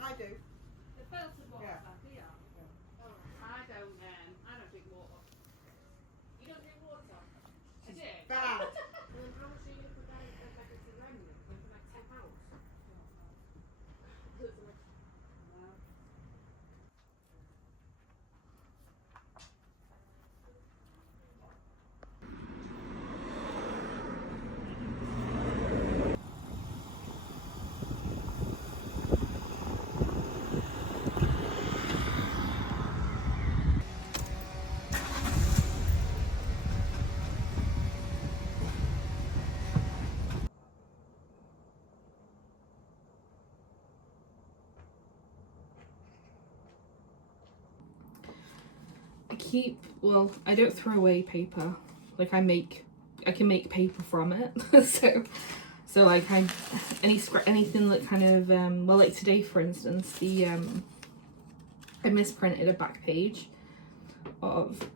I do. The filtered water, Yeah. yeah. Oh, I don't drink water. You don't drink water? I do. Bad. And then how much are you going to put down in packets of lemon? Like £10? Well, I don't throw away paper. Like I can make paper from it. so like anything that kind of well, like today for instance, I misprinted a back page of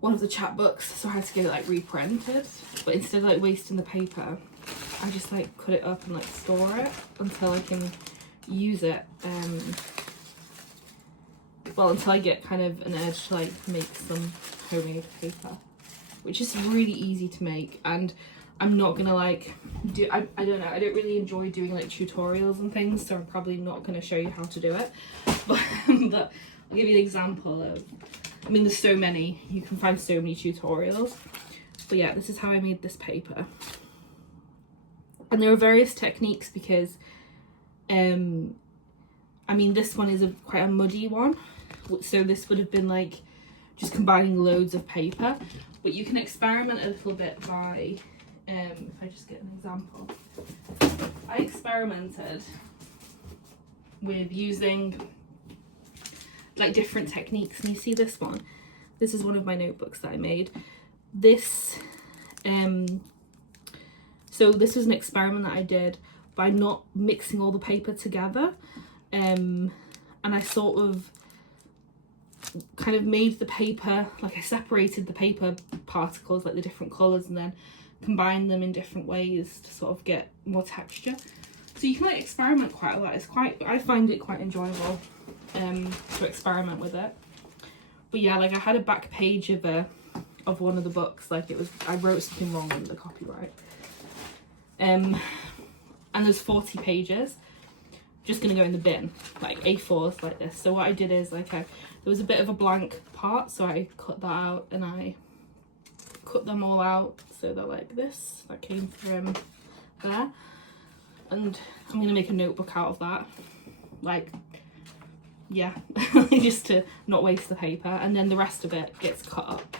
one of the chapbooks, so I had to get it like reprinted. But instead of like wasting the paper, I just like cut it up and like store it until I can use it. Well, until I get kind of an urge to like make some homemade paper, which is really easy to make. And I'm not gonna like do, I don't know, I don't really enjoy doing like tutorials and things, so I'm probably not gonna show you how to do it. But I'll give you an example of, I mean, there's so many, you can find so many tutorials. But yeah, this is how I made this paper. And there are various techniques because, I mean, this one is quite a muddy one. So this would have been like just combining loads of paper, but you can experiment a little bit by, if I just get an example. I experimented with using like different techniques, and you see this one. This is one of my notebooks that I made. This, so this was an experiment that I did by not mixing all the paper together, and I sort of kind of made the paper, like I separated the paper particles, like the different colours, and then combined them in different ways to sort of get more texture. So you can like experiment quite a lot. I find it quite enjoyable to experiment with it. But yeah, like I had a back page of one of the books, like it was, I wrote something wrong with the copyright. And there's 40 pages. Just gonna go in the bin, like A4s like this. So what I did is like there was a bit of a blank part, so I cut that out and I cut them all out so they're like this. That came from there, and I'm gonna make a notebook out of that, like, yeah, just to not waste the paper. And then the rest of it gets cut up,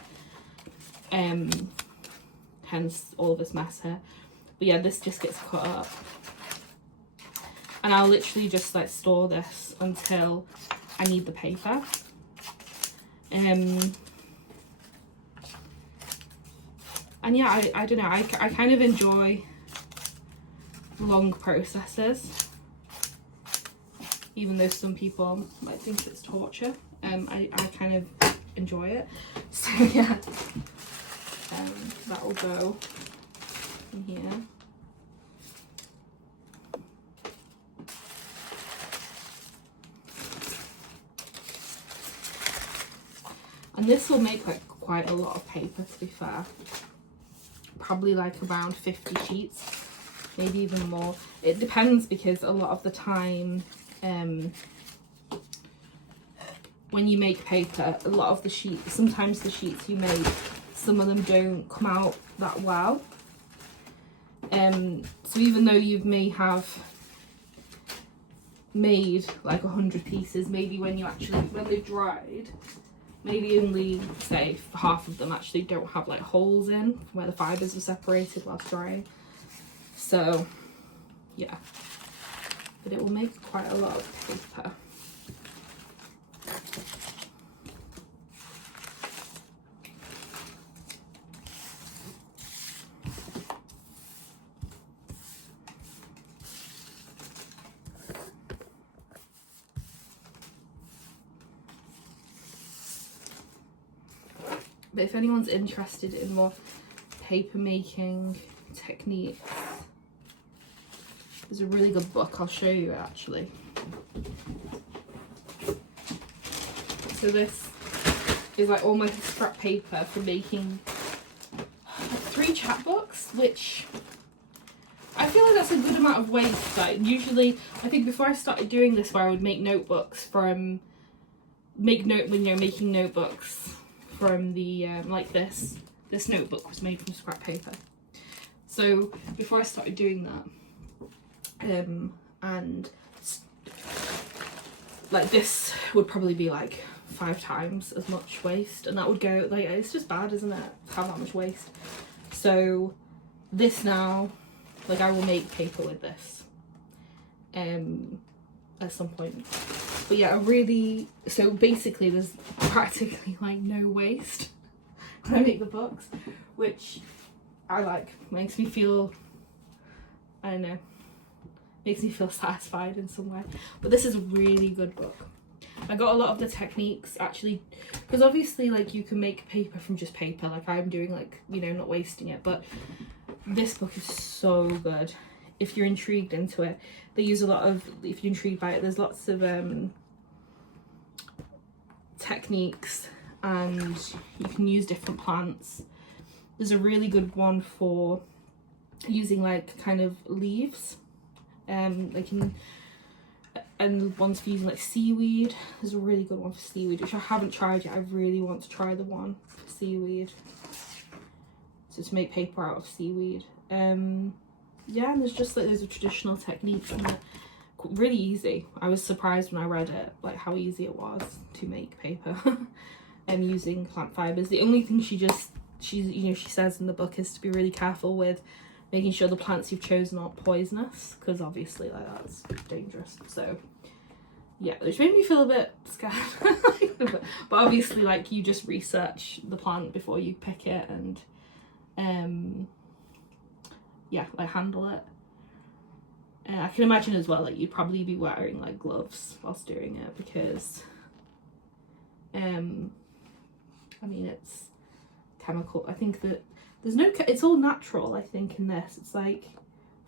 hence all this mess here. But yeah, this just gets cut up. And I'll literally just like store this until I need the paper. And yeah, I don't know, I kind of enjoy long processes, even though some people might think it's torture. I kind of enjoy it. So yeah, that will go in here. And this will make like quite a lot of paper, to be fair. Probably like around 50 sheets, maybe even more. It depends, because a lot of the time when you make paper, a lot of the sheets, sometimes the sheets you make, some of them don't come out that well. So even though you may have made like 100 pieces, maybe when they've dried, maybe only say half of them actually don't have like holes in where the fibres are separated whilst drying. So yeah, but it will make quite a lot of paper. But if anyone's interested in more paper making techniques, There's a really good book, I'll show you actually. So this is like all my scrap paper for making 3 chapbooks, which I feel like that's a good amount of waste. Like usually, I think before I started doing this, where I would make notebooks from, making notebooks from the like this notebook was made from scrap paper. So before I started doing that, and like this would probably be like 5 times as much waste, and that would go like, it's just bad, isn't it, to have that much waste. So this now, like I will make paper with this at some point. But yeah, so basically there's practically like no waste when I make the books, which I like. Makes me feel, I don't know, makes me feel satisfied in some way. But this is a really good book. I got a lot of the techniques actually, because obviously like you can make paper from just paper, like I'm doing, like, you know, not wasting it, but this book is so good. If you're intrigued into it, they use a lot of, if you're intrigued by it, there's lots of techniques, and you can use different plants. There's a really good one for using like kind of leaves, and ones for using like seaweed. There's a really good one for seaweed, which I haven't tried yet. I really want to try the one for seaweed. So to make paper out of seaweed. Yeah, and there's just like, there's a traditional techniques in it. Really easy. I was surprised when I read it, like how easy it was to make paper using plant fibers. The only thing she says in the book is to be really careful with making sure the plants you've chosen aren't poisonous, because obviously like that's dangerous. So yeah, which made me feel a bit scared. But obviously like you just research the plant before you pick it, and yeah, like handle it. I can imagine as well like you'd probably be wearing like gloves whilst doing it, because I mean it's chemical. I think that there's no, it's all natural, I think, in this. It's like,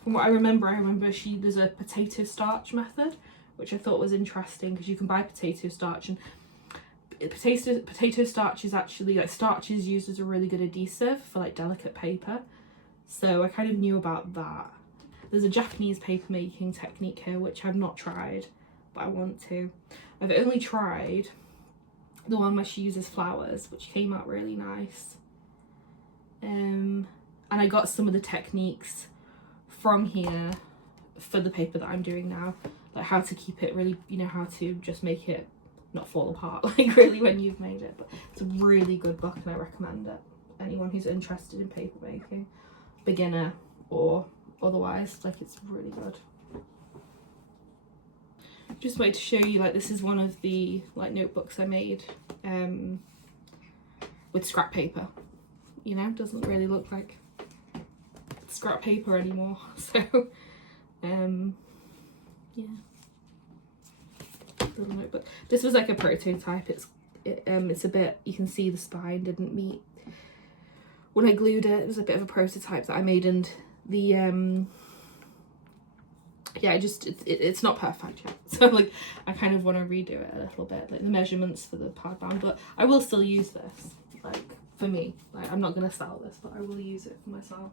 from what I remember there's a potato starch method, which I thought was interesting, because you can buy potato starch, and potato starch is actually, like, starch is used as a really good adhesive for like delicate paper. So I kind of knew about that. There's a Japanese paper making technique here, which I've not tried, but I want to. I've only tried the one where she uses flowers, which came out really nice. And I got some of the techniques from here for the paper that I'm doing now, like how to keep it really, you know, how to just make it not fall apart, like really when you've made it. But it's a really good book, and I recommend it. Anyone who's interested in paper making, beginner or otherwise, like, it's really good. Just wanted to show you, like, this is one of the like notebooks I made with scrap paper. You know, doesn't really look like scrap paper anymore. So yeah, little notebook. This was like a prototype. It's a bit, you can see the spine didn't meet when I glued it. It was a bit of a prototype that I made, and the yeah, it's not perfect yet. So like I kind of want to redo it a little bit, like the measurements for the hardbound, but I will still use this, like, for me. Like, I'm not gonna sell this, but I will use it for myself.